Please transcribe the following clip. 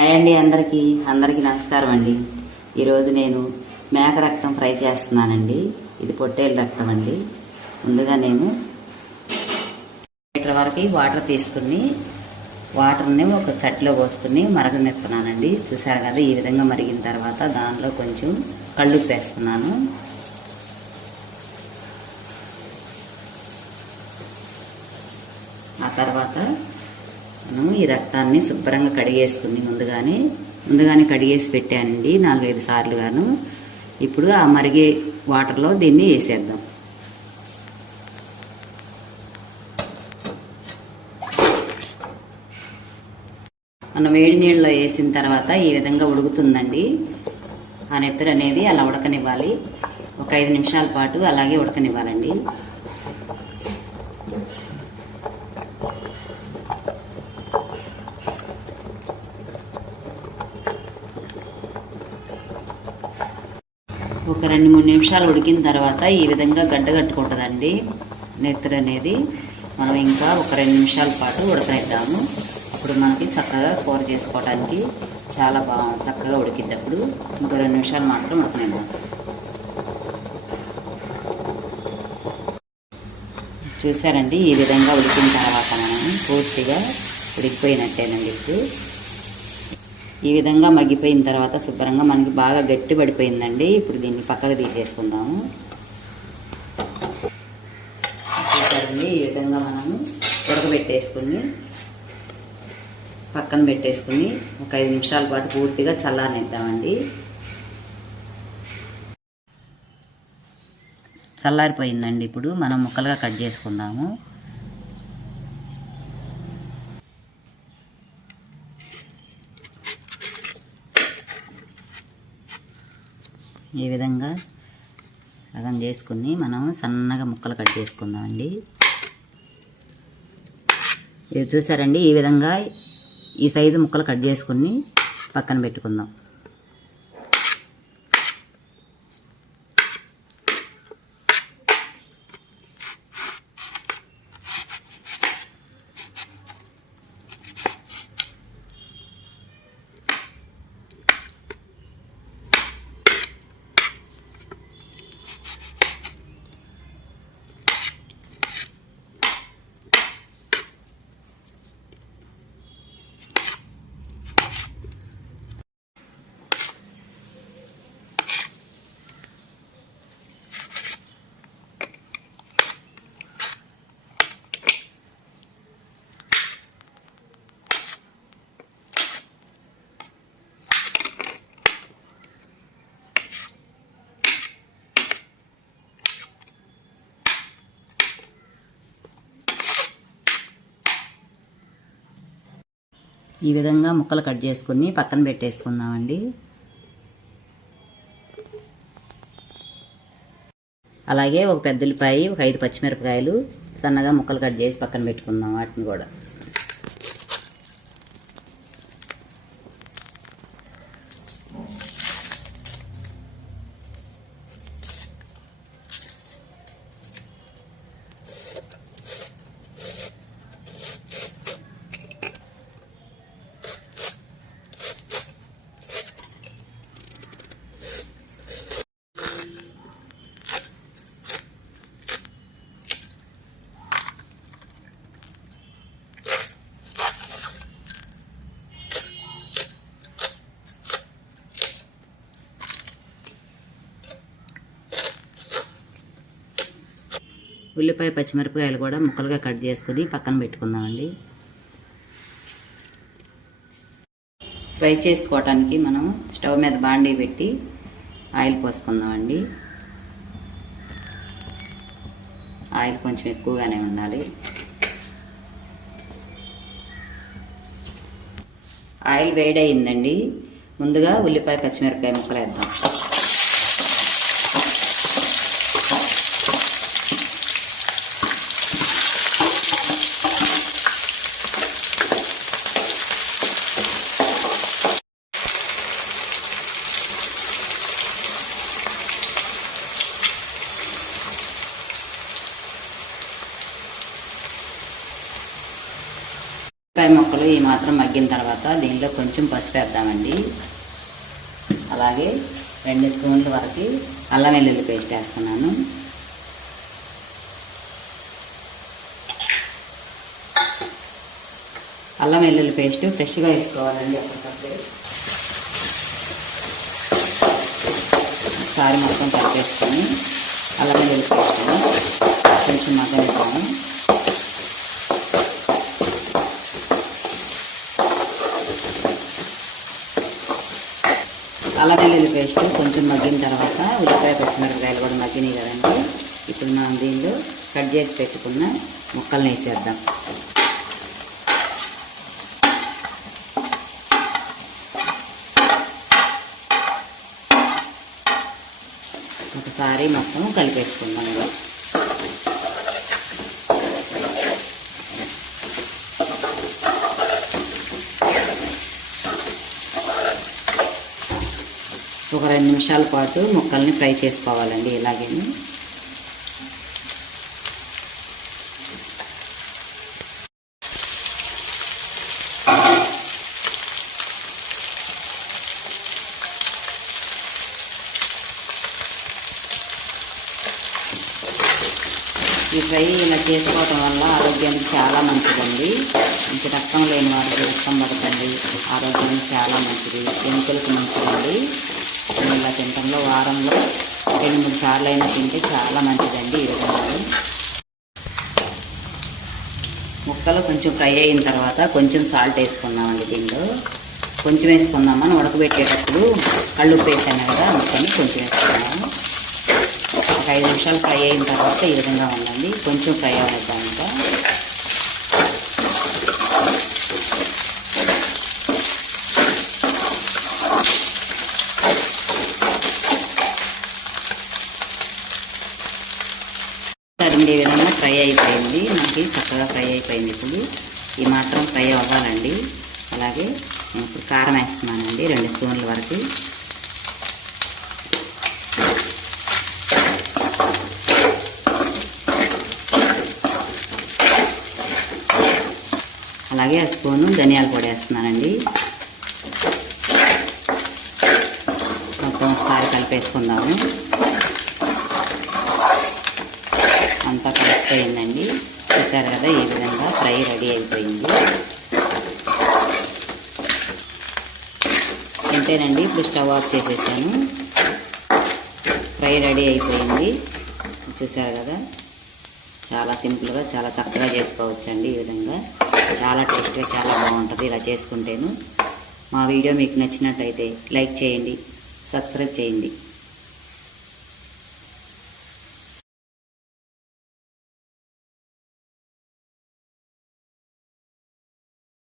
Hi అండి అందరికీ. అందరికీ నమస్కారం అండి. ఈరోజు నేను మేక రక్తం ఫ్రై చేస్తున్నానండి. ఇది పొట్టేలు రక్తం అండి. ముందుగా నేను లీటర్ వరకు వాటర్ తీసుకుని వాటర్ని ఒక చట్లో పోసుకుని మరగనెత్తున్నానండి చూసారు కదా ఈ విధంగా మరిగిన తర్వాత దానిలో కొంచెం కళ్ళు వేస్తున్నాను. ఆ తర్వాత మనం ఈ రక్తాన్ని శుభ్రంగా కడిగేసుకుంది ముందుగానే. ముందుగానే కడిగేసి పెట్టానండి నాలుగైదు సార్లు గాను. ఇప్పుడు ఆ మరిగే వాటర్లో దీన్ని వేసేద్దాం. మనం వేడి నీళ్ళలో వేసిన తర్వాత ఈ విధంగా ఉడుకుతుందండి. ఆ నెత్తరు అనేది అలా ఉడకనివ్వాలి. ఒక ఐదు నిమిషాల పాటు అలాగే ఉడకనివ్వాలండి. ఒక రెండు మూడు నిమిషాలు ఉడికిన తర్వాత ఈ విధంగా గడ్డ కట్టుకుంటుందండి. నెత్తరు అనేది మనం ఇంకా ఒక రెండు నిమిషాల పాటు ఉడకనిద్దాము. అప్పుడు మనకి చక్కగా కూర చేసుకోవడానికి చాలా బా చక్కగా ఉడికిద్ది అప్పుడు ఇంకో రెండు నిమిషాలు మాత్రం ఉడకనిద్దాం. చూసారండి ఈ విధంగా ఉడికిన తర్వాత మనం పూర్తిగా ఉడికిపోయినట్టేనండి ఇప్పుడు. ఈ విధంగా మగ్గిపోయిన తర్వాత శుభ్రంగా మనకి బాగా గట్టి పడిపోయిందండి. ఇప్పుడు దీన్ని పక్కకు తీసేసుకుందాము. చూసారండి ఈ విధంగా మనము ఉడకబెట్టేసుకుని పక్కన పెట్టేసుకుని ఒక ఐదు నిమిషాల పాటు పూర్తిగా చల్లారనిద్దామండి. చల్లారిపోయిందండి ఇప్పుడు. మనం ముక్కలుగా కట్ చేసుకుందాము. ఈ విధంగా సగం చేసుకుని మనం సన్నగా ముక్కలు కట్ చేసుకుందామండి. ఇది చూసారండి ఈ విధంగా ఈ సైజు ముక్కలు కట్ చేసుకుని పక్కన పెట్టుకుందాం. ఈ విధంగా ముక్కలు కట్ చేసుకుని పక్కన పెట్టేసుకుందామండి. అలాగే ఒక పెద్ద ఉల్లిపాయ ఒక ఐదు పచ్చిమిరపకాయలు సన్నగా ముక్కలు కట్ చేసి పక్కన పెట్టుకుందాం వాటిని కూడా. ఉల్లిపాయ పచ్చిమిరపకాయలు కూడా ముక్కలుగా కట్ చేసుకుని పక్కన పెట్టుకుందామండి. ఫ్రై చేసుకోవటానికి మనం స్టవ్ మీద బాండీ పెట్టి ఆయిల్ పోసుకుందామండి. ఆయిల్ కొంచెం ఎక్కువగానే ఉండాలి. ఆయిల్ వేడయిందండి. ముందుగా ఉల్లిపాయ పచ్చిమిరపకాయ ముక్కలు వేద్దాం ఉల్లిపాయ ముక్కలు ఈ మాత్రం మగ్గిన తర్వాత దీనిలో కొంచెం పసుపు వేద్దామండి. అలాగే రెండు స్పూన్ల వరకు అల్లం వెల్లుల్లి పేస్ట్ వేస్తున్నాను. అల్లం వెల్లుల్లి పేస్ట్ ఫ్రెష్గా వేసుకోవాలండి అప్పటికప్పుడే. ఒకసారి మొత్తం కలిపేసుకొని అల్లం వెల్లుల్లి పేస్ట్ని కొంచెం మగ్గనిద్దాము. అల్లవెల్లుల్లి పేస్ట్ కొంచెం మగ్గిన తర్వాత ఉల్లిపాయ పచ్చిమిరపకాయలు కూడా మగ్గినాయి కదండి. ఇప్పుడు మనం దీనిలో కట్ చేసి పెట్టుకున్న ముక్కల్ని వేసేద్దాం. ఒకసారి మొత్తం కలిపేసుకుందాం ఒక రెండు నిమిషాల పాటు ముక్కల్ని ఫ్రై చేసుకోవాలండి ఇలాగే ఈ ఫ్రై ఇలా చేసుకోవటం వల్ల ఆరోగ్యానికి చాలా మంచిదండి. ఇంక రక్తం లేని వారికి రక్తం పడుతుంది ఆరోగ్యానికి చాలా మంచిది. ఎముకలకు మంచిదండి. ఇలా తింటంలో వారంలో రెండు మూడు సార్లు అయినా తింటే చాలా మంచిదండి ఈ విధంగా ముక్కలు కొంచెం ఫ్రై అయిన తర్వాత కొంచెం సాల్ట్ వేసుకుందామండి దీనిలో. కొంచెం వేసుకుందామని ఉడకబెట్టేటప్పుడు కళ్ళు ఉప్పు వేసాను కదా ముక్కని కొంచెం వేసుకున్నాము ఒక ఐదు నిమిషాలు ఫ్రై అయిన తర్వాత ఈ విధంగా ఉందండి. కొంచెం ఫ్రై అవ్వద్దాం ఇంకా సరే ఈ విధంగా ఫ్రై అయిపోయింది మనకి చక్కగా ఫ్రై అయిపోయింది ఇప్పుడు. ఈ మాత్రం ఫ్రై అవ్వాలండి. అలాగే నేను ఇప్పుడు కారం వేస్తున్నానండి రెండు స్పూన్ల వరకు. అలాగే ఆ స్పూను ధనియాల పొడి వేస్తున్నానండి. మొత్తం ఒకసారి కలిపేసుకుందాము. అంతా కలిసిపోయిందండి. చూసారు కదా ఈ విధంగా ఫ్రై రెడీ అయిపోయింది. అంతేనండి ఇప్పుడు స్టవ్ ఆఫ్ చేసేసాను. ఫ్రై రెడీ అయిపోయింది. చూసారు కదా చాలా సింపుల్గా చాలా చక్కగా చేసుకోవచ్చండి ఈ విధంగా. చాలా టేస్ట్గా చాలా బాగుంటుంది ఇలా చేసుకుంటేను. మా వీడియో మీకు నచ్చినట్టయితే లైక్ చేయండి సబ్స్క్రైబ్ చేయండి.